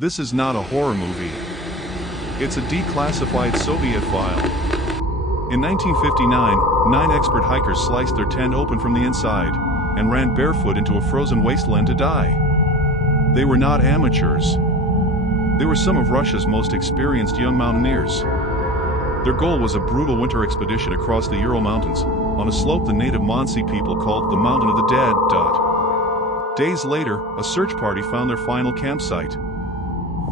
This is not a horror movie. It's a declassified Soviet file. In 1959, 9 expert hikers sliced their tent open from the inside and ran barefoot into a frozen wasteland to die. They were not amateurs. They were some of Russia's most experienced young mountaineers. Their goal was a brutal winter expedition across the Ural Mountains, on a slope the native Monsey people called the Mountain of the Dead. Days later, a search party found their final campsite.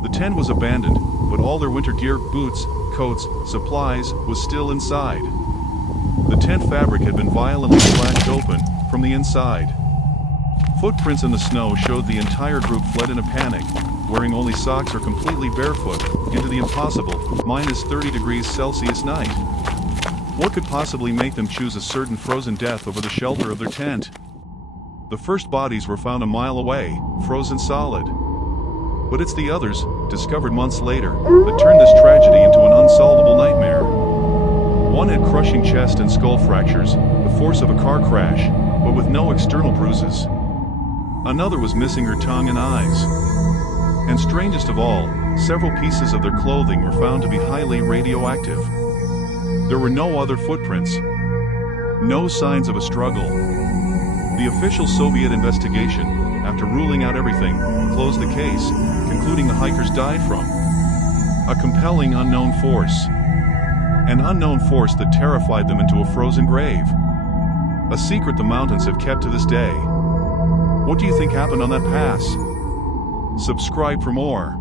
The tent was abandoned, but all their winter gear, boots, coats, supplies, was still inside. The tent fabric had been violently slashed open from the inside. Footprints in the snow showed the entire group fled in a panic, wearing only socks or completely barefoot, into the impossible, -30°C night. What could possibly make them choose a certain frozen death over the shelter of their tent? The first bodies were found a mile away, frozen solid. But it's the others, discovered months later, that turned this tragedy into an unsolvable nightmare. One had crushing chest and skull fractures, the force of a car crash, but with no external bruises. Another was missing her tongue and eyes. And strangest of all, several pieces of their clothing were found to be highly radioactive. There were no other footprints. No signs of a struggle. The official Soviet investigation, after ruling out everything, closed the case, concluding the hikers died from a compelling unknown force. An unknown force that terrified them into a frozen grave. A secret the mountains have kept to this day. What do you think happened on that pass? Subscribe for more.